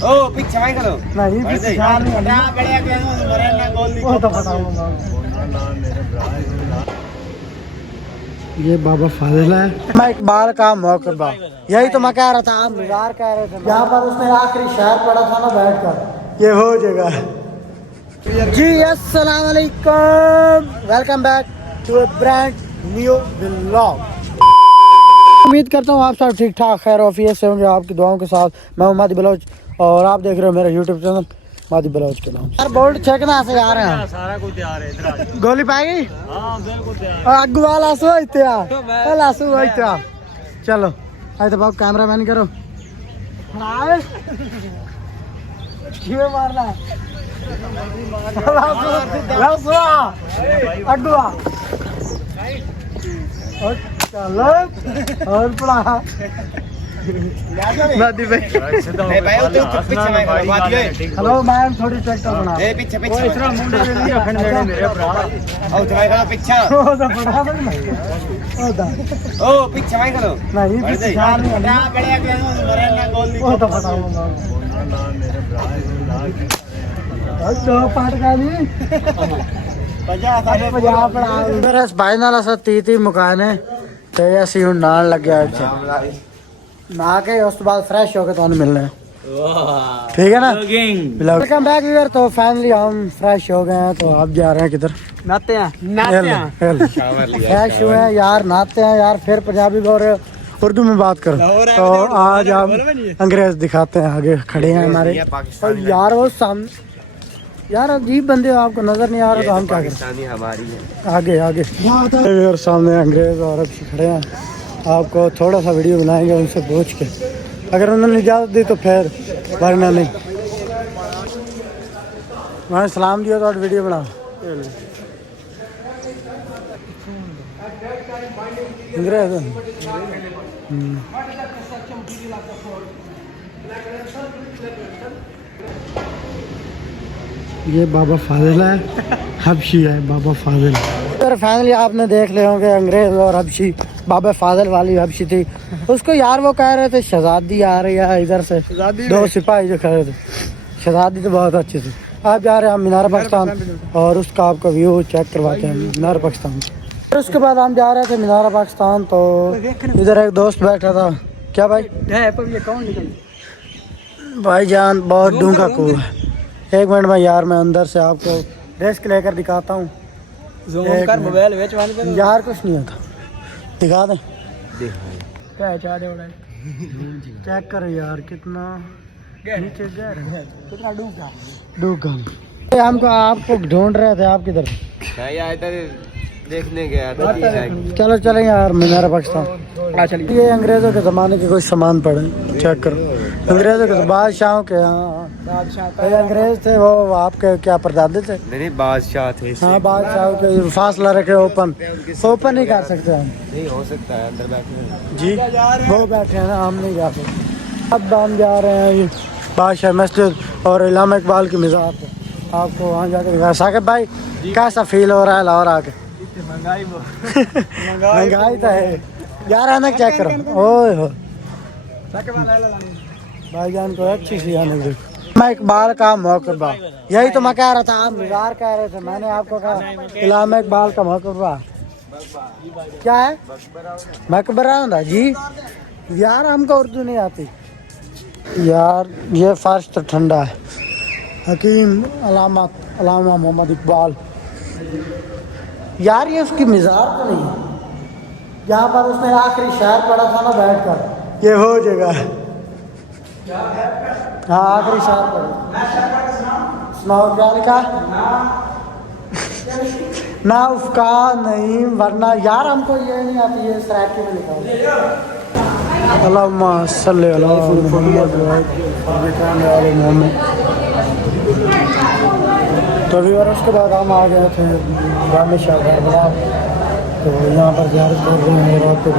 ओ पीछे आए करो नहीं पीछे नहीं बड़ा बढ़िया के मरना गोल नहीं तो बताऊंगा। ये बाबा फाजिल है। मैं इकबाल का मौकबा, यही तो मैं कह रहा था, आप मज़ार कह रहे थे। यहाँ पर उसने आखिरी शहर पढ़ा था ना बैठकर, ये वो जगह है जी। अस्सलाम वालेकुम, welcome back to a brand new vlog. उम्मीद करता हूँ आप सब ठीक ठाक खैर ऑफियत से होंगे आपकी दुआओं के साथ। मैं हूं मादी बलोच और आप देख रहे हो मेरा यूट्यूब चैनल मादी बलोच के नाम। यार बोल्ट छेकना से आ रहे हैं, सारा कुछ तैयार है। इधर गोली पाएगी, हां बिल्कुल तैयार। अग्गू वाला सो तैयार, पहला सो तैयार। चलो आज तो बाबू कैमरा मैन करो, क्यों मारना अग्गू चलो और पड़ा नादी भाई हेलो मैम थोड़ी ट्रैक्टर बना पीछे पीछे इसरा मुंडे नहीं रखने देने मेरे भरा ओ भाई करो पीछे ओ तो बड़ा ओ पीछे भाई करो नहीं पीछे नहीं बड़ा बढ़िया के मरना गोल नहीं तो बताऊंगा मेरे भरा तो पाट का नहीं 50 पड़ा मेरे भाई नाला सा 30 मुकाने ते ਅਸੀਂ ਹੁਣ ਨਾਲ ਲੱਗਿਆ ਇੱਥੇ ना के उस बाद फ्रेश होकर तो मिलने ठीक है ना। Welcome back viewer. तो फाइनली हम फ्रेश हो गए हैं, तो आप जा रहे हैं किधर? नहाते हैं फ्रेश हुए हैं यार, नहाते हैं यार, फिर पंजाबी बोल रहे हो, उर्दू में बात करो। तो आज हम अंग्रेज दिखाते हैं, आगे खड़े हैं हमारे यार, वो सामने यार अजीब बंदे आपको नजर नहीं आ रहा, तो हम क्या करें, आगे आगे सामने अंग्रेज और अब खड़े हैं। आपको थोड़ा सा वीडियो बनाएंगे उनसे पूछ के, अगर उन्होंने इजाज़त दी तो फिर, वरना नहीं। मैं सलाम दिया तो वीडियो बना अंग्रेज। ये बाबा फाजिल है, हबशी है बाबा फाजिल। फिर फाइनली आपने देख ले होंगे अंग्रेज और हबशी, बाबा फाजिल वाली हबशी थी उसको यार, वो कह रहे थे शहजादी आ रही है इधर से, दो सिपाही जो खड़े थे, शहजादी तो बहुत अच्छी थी। आप जा रहे हैं हम मीनार पाकिस्तान और उसका आपका व्यू चेक करवाते हैं मीनार पाकिस्तान। फिर उसके बाद हम जा रहे थे मीनार पाकिस्तान, तो इधर एक दोस्त बैठा था। क्या भाई? भाईजान बहुत डूंगा कुआं है। एक मिनट में यार मैं अंदर से आपको रिस्क लेकर दिखाता हूँ यार, कुछ नहीं होता, दिखा दें चेक करो यार कितना नीचे कितना डूबा। हमको आपको ढूंढ रहे थे, आप किधर देखने गया था। चलो चलें यार मीनार पाकिस्तान। ये अंग्रेजों के ज़माने के कुछ सामान पड़े, चेक करो। अंग्रेजों के बादशाहों के, हाँ अंग्रेज थे वो, आपके क्या परदादे थे? नहीं बादशाह थे। हाँ बादशाह के फासला रखे, ओपन नहीं कर सकते हम। नहीं हो सकता है, अंदर बैठे जी, वो बैठे हैं ना, हम नहीं जा सकते। अब हम जा रहे हैं ये बादशाह मस्जिद और इलामा इकबाल की मज़ार पे, आपको वहाँ जाकर दिखा। साकिब भाई कैसा फील हो रहा है लाहौर आके? महंगाई तो है यार, आना चेक करो। ओए हो भाईजान को अच्छी सी आने देखो। मैं इकबाल का मौकबा, यही तो मैं कह रहा था, आप मज़ार कह रहे थे, मैंने आपको कहा इलामा इकबाल का मौकबा क्या है? मकबरा होता जी यार, हमको उर्दू नहीं आती यार। ये फर्श तो ठंडा है, हकीम अलामा मोहम्मद इकबाल यार, ये उसकी मज़ार तो नहीं है, जहाँ पर उसने आखिरी शहर पढ़ा था ना बैठकर, ये वो जगह है। हाँ आखिरी शहर पढ़ा, सुनाओ क्या लिखा? ना उसका नहीं, वरना यार हमको ये नहीं आती, ये सराकी में लिखा है अल्लाहुम्मा सल्ली अला मुहम्मद। तो अभी और उसके बाद हम आ गए थे जामे शाह बड़ा, तो यहाँ पर ज़ियारत कर रहे हैं रात को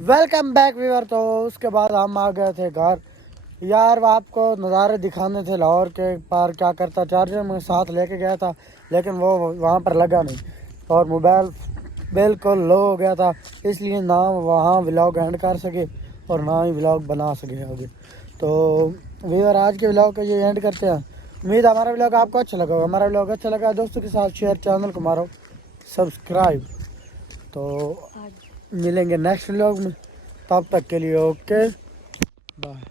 वेलकम बैक व्यूअर। तो उसके बाद हम आ गए थे घर यार। वो आपको नज़ारे दिखाने थे लाहौर के पार क्या करता। चार्जर मैं साथ लेके गया था लेकिन वो वहाँ पर लगा नहीं और मोबाइल बिल्कुल लो हो गया था, इसलिए ना वहाँ व्लॉग एंड कर सके और ना ही व्लॉग बना सके आगे। तो व्यूअर आज के व्लॉग का ये एंड करते हैं। उम्मीद हमारा व्लॉग आपको अच्छा लगा होगा। हमारा व्लॉग अच्छा लगा दोस्तों के साथ शेयर, चैनल को मारो सब्सक्राइब। तो मिलेंगे नेक्स्ट व्लॉग में, तब तक के लिए ओके बाय।